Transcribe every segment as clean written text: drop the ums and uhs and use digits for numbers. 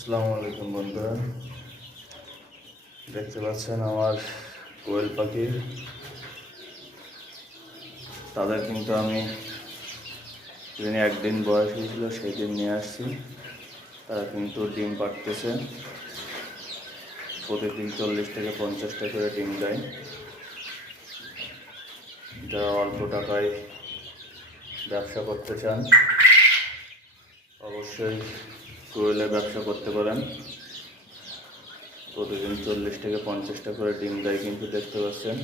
আসসালামু আলাইকুম বন্ধুরা, দেখতে পাচ্ছেন আমার কোয়েল পাখি। তাদের কিন্তু আমি যেদিন একদিন বয়স হয়েছিল সেই দিন নিয়ে আসছি। তারা কিন্তু ডিম পাড়তেছে, প্রতিদিন 40 থেকে 50টা করে ডিম দেয়। যারা অল্প টাকায় ব্যবসা করতে চান অবশ্যই কোয়েলের ব্যবসা করতে পারেন। প্রতিদিন 40 থেকে 50টা করে ডিম দেয়, কিন্তু দেখতে পাচ্ছেন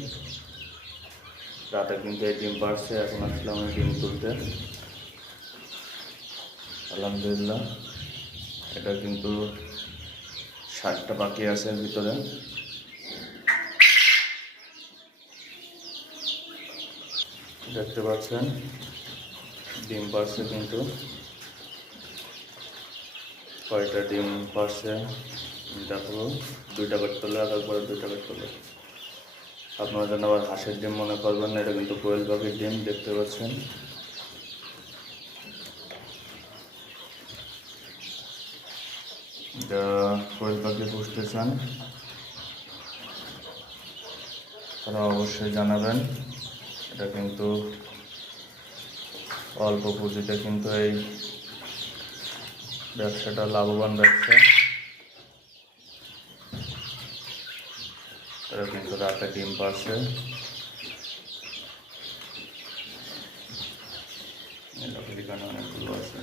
রাতে কিন্তু এই ডিম পাড়ছে। এখন আসলাম এই ডিম তুলতে, আলহামদুলিল্লাহ। এটা কিন্তু 60টা পাখি আছে ভিতরে। দেখতে পাচ্ছেন ডিম পাড়ছে, কিন্তু কয়টা ডিম পাড়ছে দেখো। 2টা করে তোলে, আর একবারে 2টা করে তোলে। আপনারা যেন আবার হাঁসের ডিম মনে করবেন না, এটা কিন্তু কোয়েল পাখির ডিম। দেখতে পাচ্ছেন এটা কোয়েল পাখি পুষতে চান তারা অবশ্যই জানাবেন। এটা কিন্তু অল্প পুঁজিতে কিন্তু এই ব্যবসাটা লাভবান ব্যবসা। তারা কিন্তু রাতে ডিম পাড়ছে। এখানে অনেকগুলো আছে।